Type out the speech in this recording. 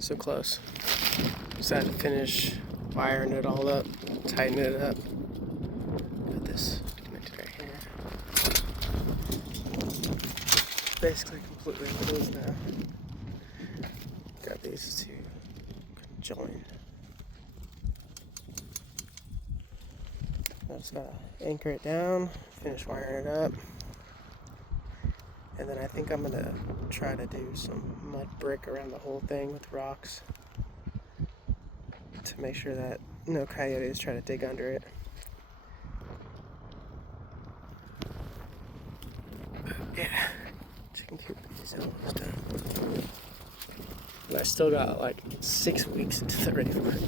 So close. Just had to finish wiring it all up, tighten it up. Got this connected right here. Basically completely closed now. Got these two join. I just gotta anchor it down, finish wiring it up. And then I think I'm gonna try to do some mud brick around the whole thing with rocks to make sure that no coyotes try to dig under it. Yeah, chicken coop is almost done. But I still got like 6 weeks until they're ready for it.